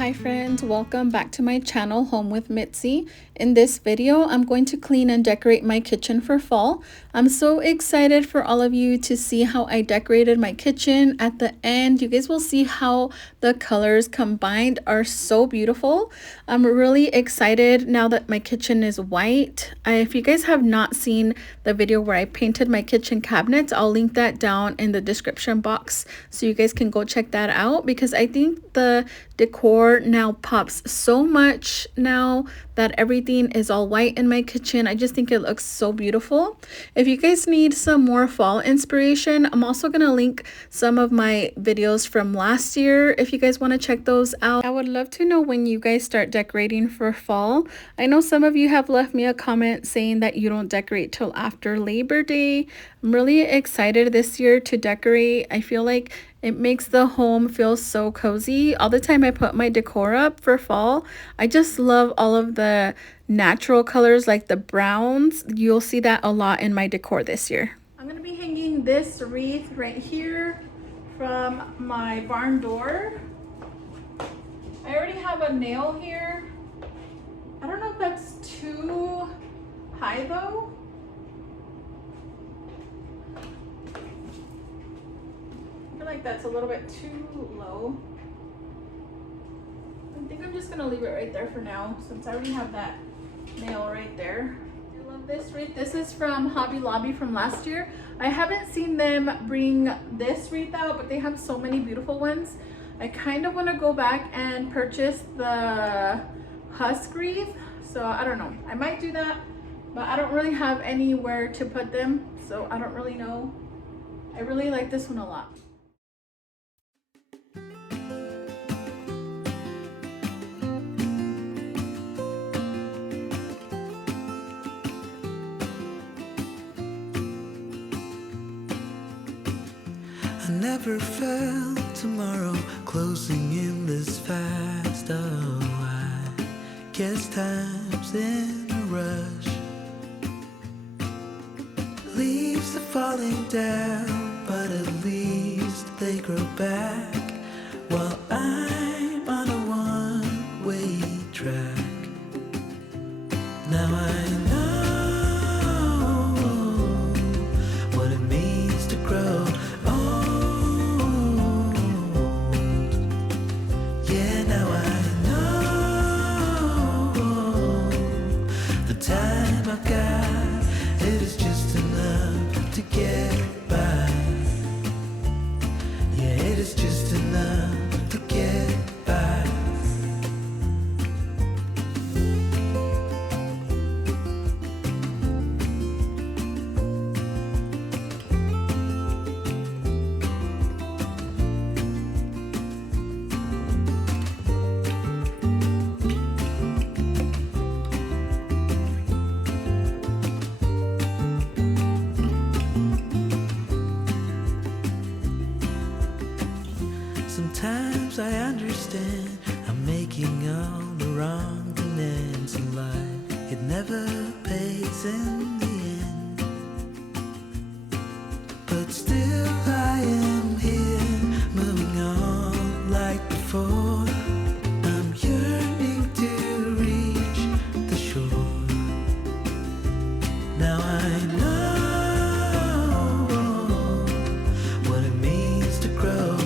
Hi friends, welcome back to my channel Home with Mitzy. In this video, I'm going to clean and decorate my kitchen for fall. I'm so excited for all of you to see how I decorated my kitchen. At the end, you guys will see how the colors combined are so beautiful. I'm really excited now that my kitchen is white. If you guys have not seen the video where I painted my kitchen cabinets, I'll link that down in the description box so you guys can go check that out, because I think the decor now pops so much now that everything is all white in my kitchen. I just think it looks so beautiful. If you guys need some more fall inspiration, I'm also going to link some of my videos from last year if you guys want to check those out. I would love to know when you guys start decorating for fall. I know some of you have left me a comment saying that you don't decorate till after Labor Day. I'm really excited this year to decorate. I feel like it makes the home feel so cozy. All the time I put my decor up for fall, I just love all of the natural colors like the browns. You'll see that a lot in my decor this year. I'm going to be hanging this wreath right here from my barn door. I already have a nail here. I don't know if that's too high though. Like that's a little bit too low. I think I'm just gonna leave it right there for now since I already have that nail right there. I love this wreath. This is from Hobby Lobby from last year. I haven't seen them bring this wreath out, but they have so many beautiful ones. I kind of want to go back and purchase the husk wreath, so I don't know. I might do that, but I don't really have anywhere to put them, so I don't really know. I really like this one a lot. I never felt tomorrow closing in this fast. Oh, I guess time's in a rush. Leaves are falling down, but at least they grow back while I'm on a one-way track. Now I know what it means to grow. Sometimes I understand I'm making all the wrong demands in life. It never pays in the end, but still I am here, moving on like before. I'm yearning to reach the shore. Now I know what it means to grow.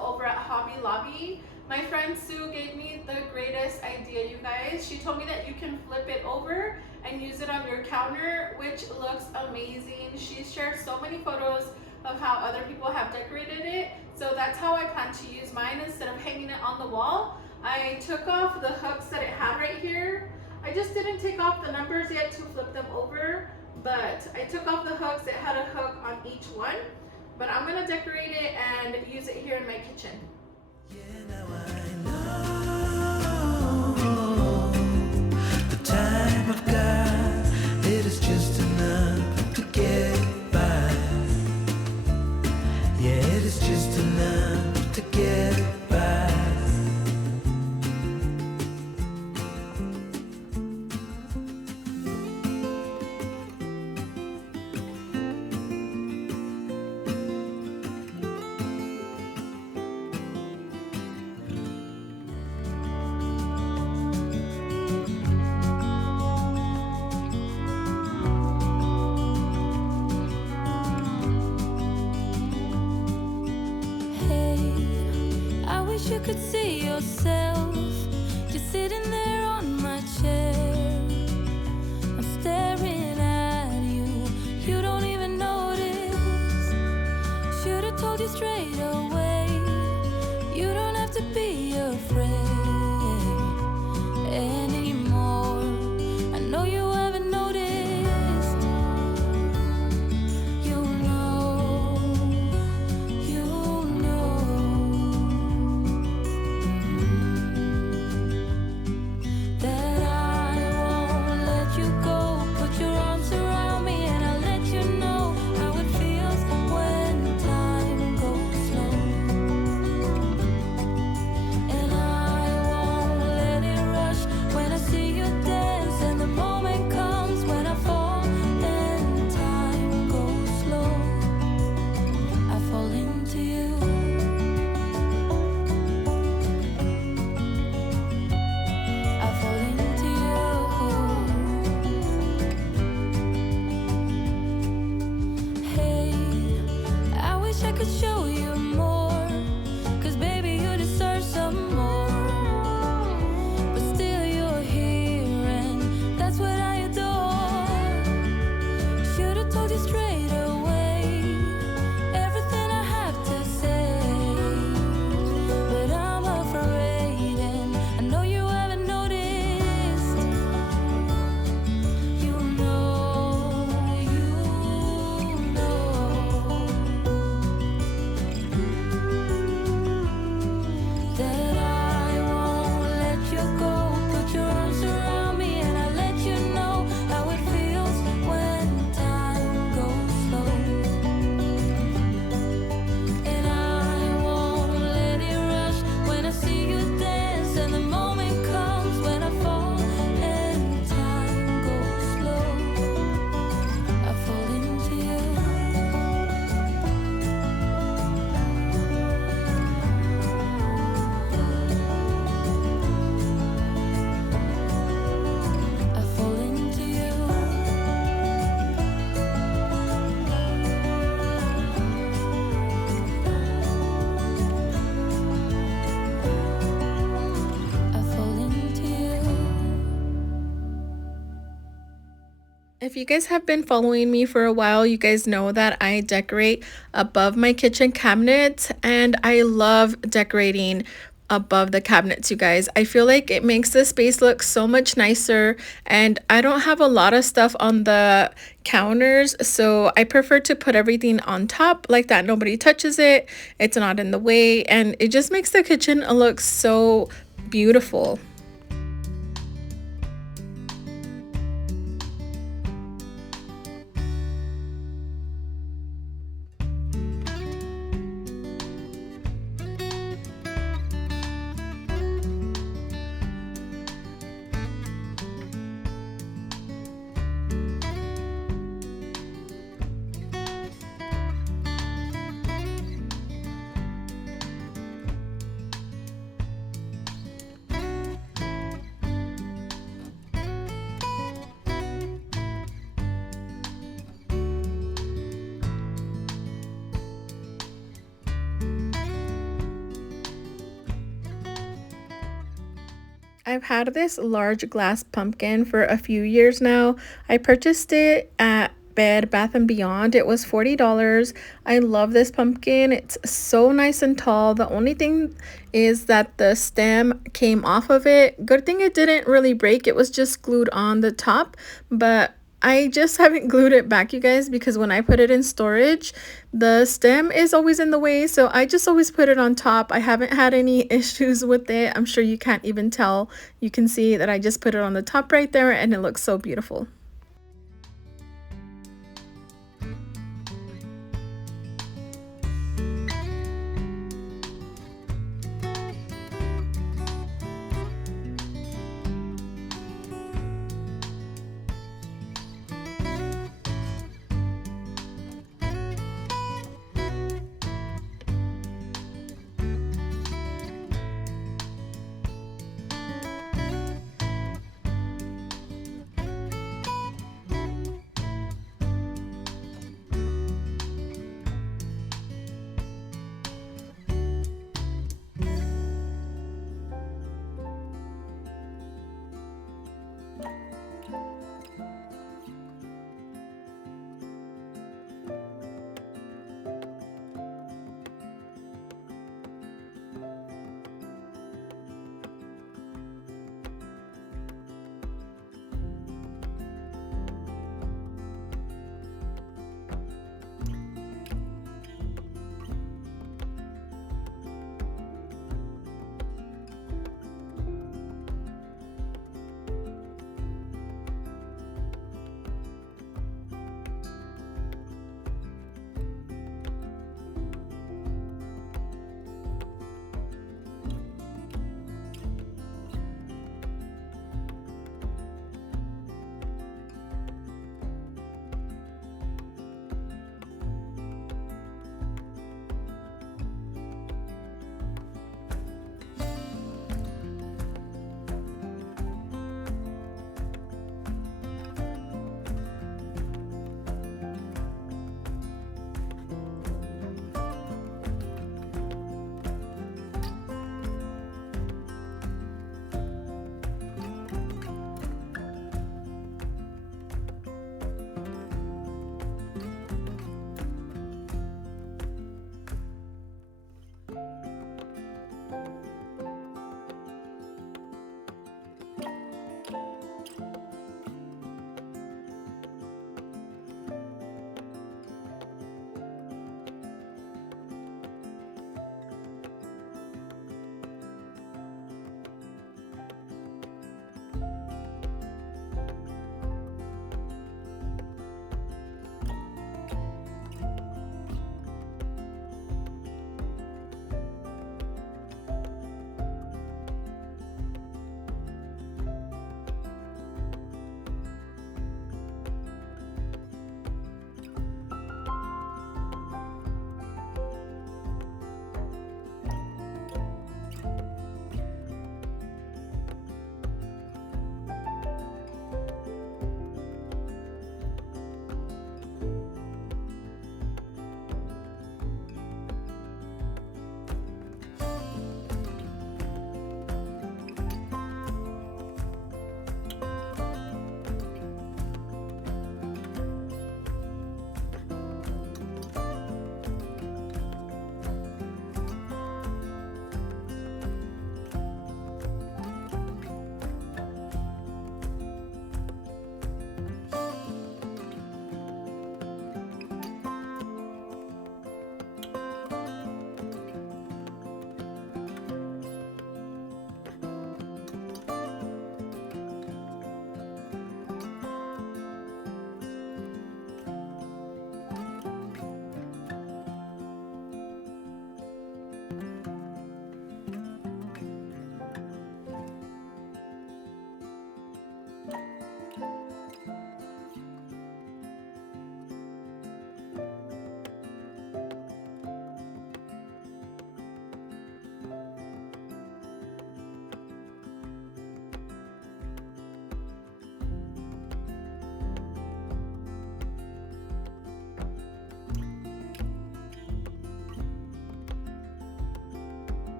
Over at Hobby Lobby. My friend Sue gave me the greatest idea, you guys. She told me that you can flip it over and use it on your counter, which looks amazing. She shared so many photos of how other people have decorated it, so that's how I plan to use mine. Instead of hanging it on the wall, I took off the hooks that it had right here. I just didn't take off the numbers yet to flip them over, but I took off the hooks. It had a hook on each one. But I'm gonna decorate it and use it here in my kitchen. Yeah, now I know the could see yourself, you're sitting there on my chair. I'm staring at you, you don't even notice. Should've told you straight away, you don't have to be afraid anymore. I know you haven't noticed. You know that I won't let you go. Put your arms around me and I'll let you know how it feels when time goes slow. And I won't let it rush when I see you dance, and the moment comes when I fall and time goes slow. I fall into you. I fall into you. Hey, I wish I could show you more, 'cause baby you deserve some more. But still you're here and that's what I adore. Should've told you straight away everything I have to say, but I'm afraid and I know you haven't noticed. You know that I won't let you go. Put your arms around me and I'll let you know how it feels when time goes slow. And I won't let it rush when I see you dance, and the moment comes when I fall and time goes slow. I fall into you. I fall into you. I fall into you. If you guys have been following me for a while, you guys know that I decorate above my kitchen cabinets, and I love decorating above the cabinets, you guys. I feel like it makes the space look so much nicer, and I don't have a lot of stuff on the counters, so I prefer to put everything on top like that. Nobody touches it, it's not in the way, and it just makes the kitchen look so beautiful. I've had this large glass pumpkin for a few years now. I purchased it at Bed Bath & Beyond. It was $40. I love this pumpkin. It's so nice and tall. The only thing is that the stem came off of it. Good thing it didn't really break. It was just glued on the top, but I just haven't glued it back, you guys, because when I put it in storage, the stem is always in the way, so I just always put it on top. I haven't had any issues with it. I'm sure you can't even tell. You can see that I just put it on the top right there, and it looks so beautiful.